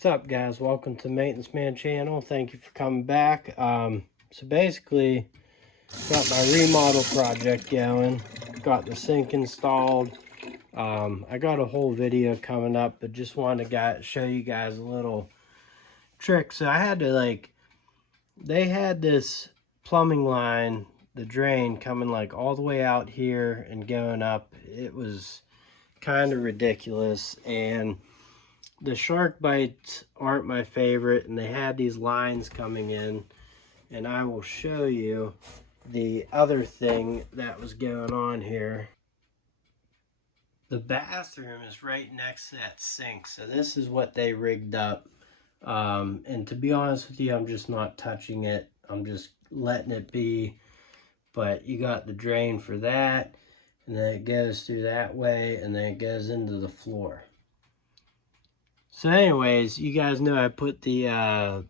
What's up, guys? Welcome to Maintenance Man channel. Thank you for coming back. So basically, got my remodel project going. Got the sink installed. I got a whole video coming up, but just wanted to show you guys a little trick. So I had to they had this plumbing line, the drain coming like all the way out here and going up. It was kind of ridiculous, and the shark bites aren't my favorite, and they had these lines coming in, and I will show you the other thing that was going on here. The bathroom is right next to that sink, so this is what they rigged up. And to be honest with you, I'm just not touching it. I'm just letting it be. But you got the drain for that, and then it goes through that way, and then it goes into the floor. So anyways, you guys know I put the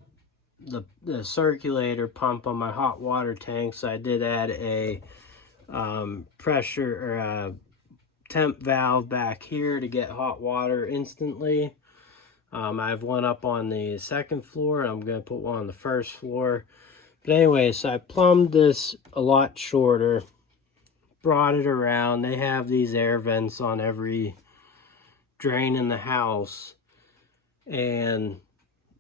circulator pump on my hot water tank, so I did add a pressure or a temp valve back here to get hot water instantly. I have one up on the second floor, and I'm going to put one on the first floor. But anyway, so I plumbed this a lot shorter, brought it around. They have these air vents on every drain in the house, and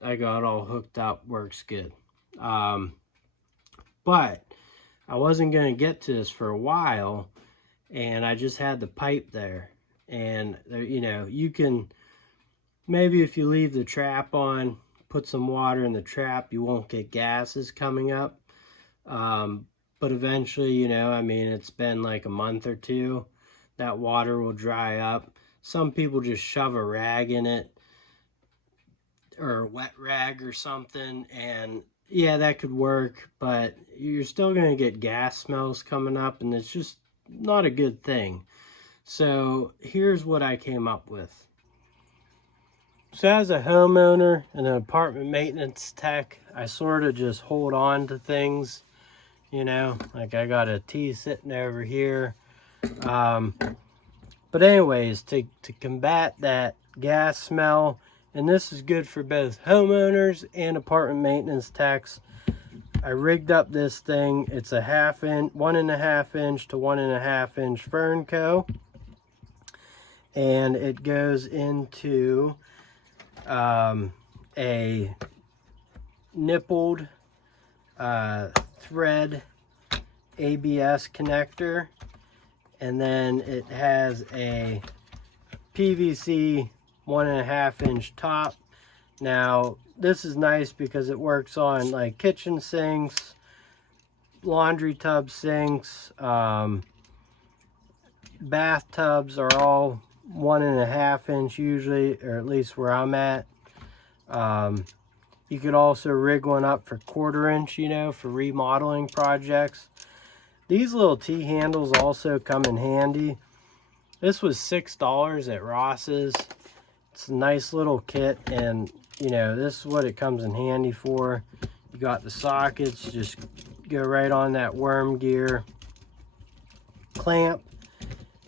I got all hooked up. Works good. But I wasn't going to get to this for a while, and I just had the pipe there. And there, you know, you can maybe, if you leave the trap on, put some water in the trap, you won't get gases coming up. But eventually, you know, I mean, it's been like a month or two, that water will dry up. Some people just shove a rag in it, or a wet rag or something, and yeah, that could work, but you're still going to get gas smells coming up, and it's just not a good thing. So here's what I came up with. So as a homeowner and an apartment maintenance tech, I sort of just hold on to things, you know, like I got a tea sitting over here. But anyways, to combat that gas smell, and this is good for both homeowners and apartment maintenance techs, I rigged up this thing. It's a 1.5 inch to 1.5 inch Fernco, and it goes into a nippled thread ABS connector, and then it has a PVC 1.5 inch top. Now this is nice because it works on like kitchen sinks, laundry tub sinks, bathtubs are all 1.5 inch usually, or at least where I'm at. You could also rig one up for 1/4 inch, you know, for remodeling projects. These little T-handles also come in handy. This was $6 at Ross's. It's a nice little kit, and you know, this is what it comes in handy for. You got the sockets, just go right on that worm gear clamp,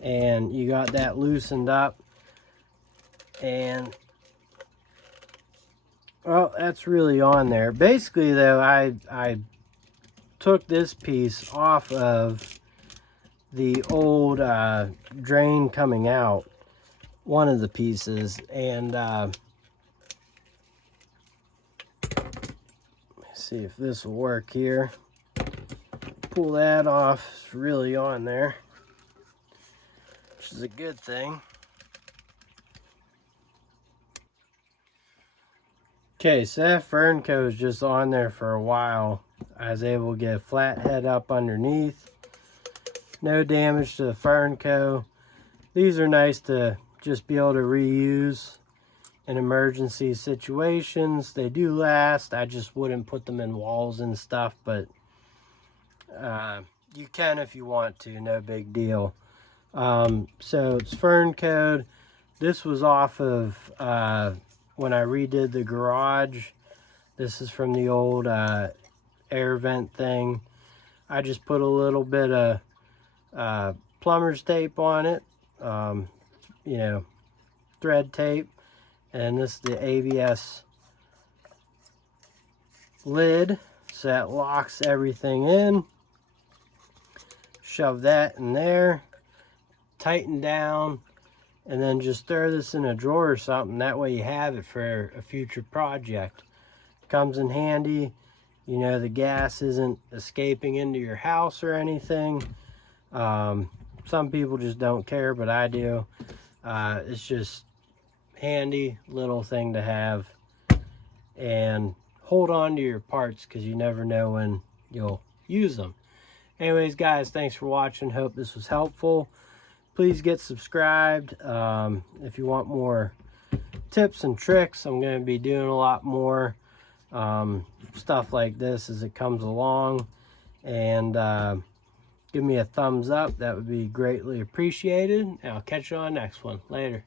and you got that loosened up. And well, that's really on there. Basically though, I took this piece off of the old drain coming out, one of the pieces, and let's see if this will work here. Pull that off. It's really on there, which is a good thing. Okay, so that Fernco is just on there for a while. I was able to get a flat head up underneath. No damage to the Fernco. These are nice to just be able to reuse in emergency situations. They do last. I just wouldn't put them in walls and stuff, but you can if you want to, no big deal. So it's Fernco. This was off of when I redid the garage. This is from the old air vent thing. I just put a little bit of plumber's tape on it, you know, thread tape, and this is the ABS lid, so that locks everything in. Shove that in there, tighten down, and then just throw this in a drawer or something. That way you have it for a future project. Comes in handy. You know, the gas isn't escaping into your house or anything. Some people just don't care, but I do. It's just handy little thing to have, and hold on to your parts because you never know when you'll use them. Anyways, guys, thanks for watching. Hope this was helpful. Please get subscribed. If you want more tips and tricks, I'm going to be doing a lot more stuff like this as it comes along. And give me a thumbs up. That would be greatly appreciated. And I'll catch you on the next one. Later.